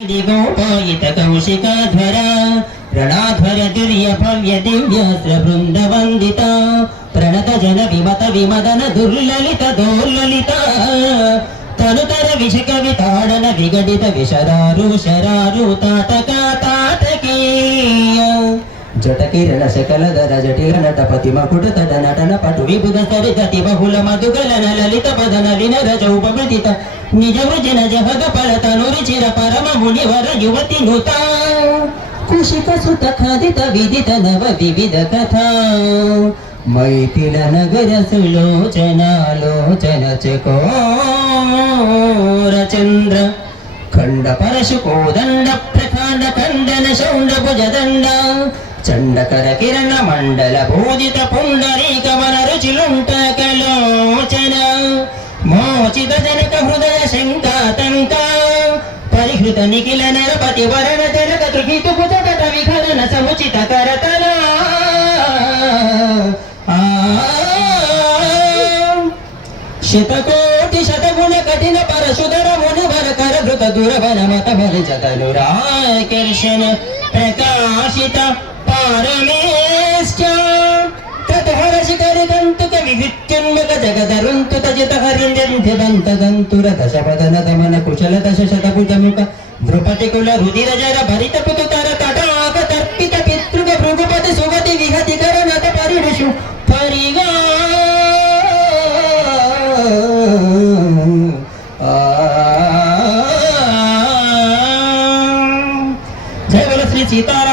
दिगोपायित कौशिकाध्वरा रणाध्वर दुर्य भव्य दिव्यास्त्र वृंद वंदिता प्रणत जन विमत विमदन दुर्ललित दोर्ललिता तनुतर विष कविताडन विगडित विशरारु शरारु ताटका ताटकीय जटकिरण शकलधर जटिल नटपति मकुट तड नटन पटु विबुध सरितति बहुल मधुगलन ललित पदन विनर चौपमृतित निज वृजन जहग फल तनुरिचिर परम मुनिवर युवति नुता कुशिक सुत खादित विदित नव विविध कथा मैथिल नगर सुलोचना लोचन चकोर चंद्र खंड परशु कोदंड प्रकांड खंडन शौंड भुजदंड चंडकर किरण मंडल भूजित पुंडरीक मन रुचिलुंट कलोचन मोचित जनक हृदय शंकातंक परिहृत निखिल नरपति वरण जनक त्रिहित भुजगट विखरन समुचित करतला शतकोटि शतगुण कठिन परशुधर मुनिवर कर धृत दुर्बल मत बल चतुराय कृष्ण प्रकाशित पारमेश्च ततहर शिखरि दन्तुक विविच्युन्मुख जगदरुन्तु तजित हरिन्द्रन्ध्य दन्त दन्तुर दशपदन दमन कुशल दश शतभुजमुख द्रुपति कुल रुधिर जर भरित पुतुतर तटाक तर्पित पितृग भृगुपति सुगति विहति कर नत परिणुषु